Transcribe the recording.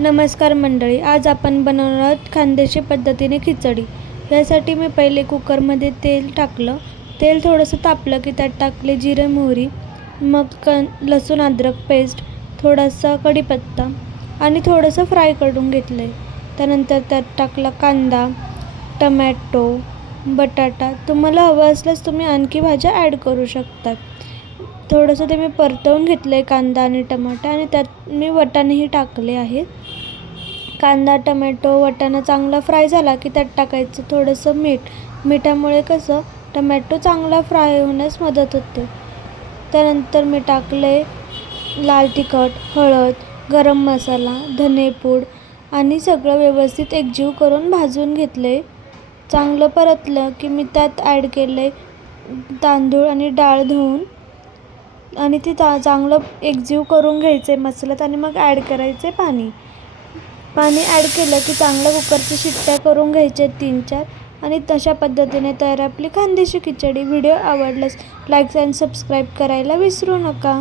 नमस्कार मंडळी, आज आपण बनवणार आहोत खानदेशी पद्धतीने खिचडी। यासाठी मी पहिले कुकरमध्ये तेल टाकलं। तेल थोडंसं तापलं की त्यात टाकले जिरे मोहरी, मग लसूण अद्रक पेस्ट, थोडासा कढीपत्ता आणि थोडंसं फ्राय करून घेतले। त्यानंतर त्यात टाकला कांदा, टोमॅटो, बटाटा। तुम्हाला हवं असल्यास तुम्ही आणखी भाज्या ॲड करू शकता। थोडंसं ते मी परतवून घेतले कांदा आणि टमाटा, आणि त्यात मी वाटाणेही टाकले आहेत। कांदा, टोमॅटो, वाटाणा चांगला फ्राय झाला की त्यात टाकायचं थोडंसं मीठ। मिठामुळे कसं टोमॅटो चांगला फ्राय होण्यास मदत होते। त्यानंतर मी टाकले लाल तिखट, हळद, गरम मसाला, धनेपूड आणि सगळं व्यवस्थित एकजीव करून भाजून घेतले। चांगलं परतलं की मी त्यात ॲड केले तांदूळ आणि डाळ धुवून, आणि ते चांगलं एकजीव करून घ्यायचे मसाल्यात, आणि मग ॲड करायचे पाणी ॲड केलं की चांगलं कुकरच्या शिट्ट्या करून घ्यायचे 3-4, आणि तशा पद्धतीने तयार आपली खानदेशी खिचडी। व्हिडिओ आवडल्यास लाईक आणि सबस्क्राईब करायला विसरू नका।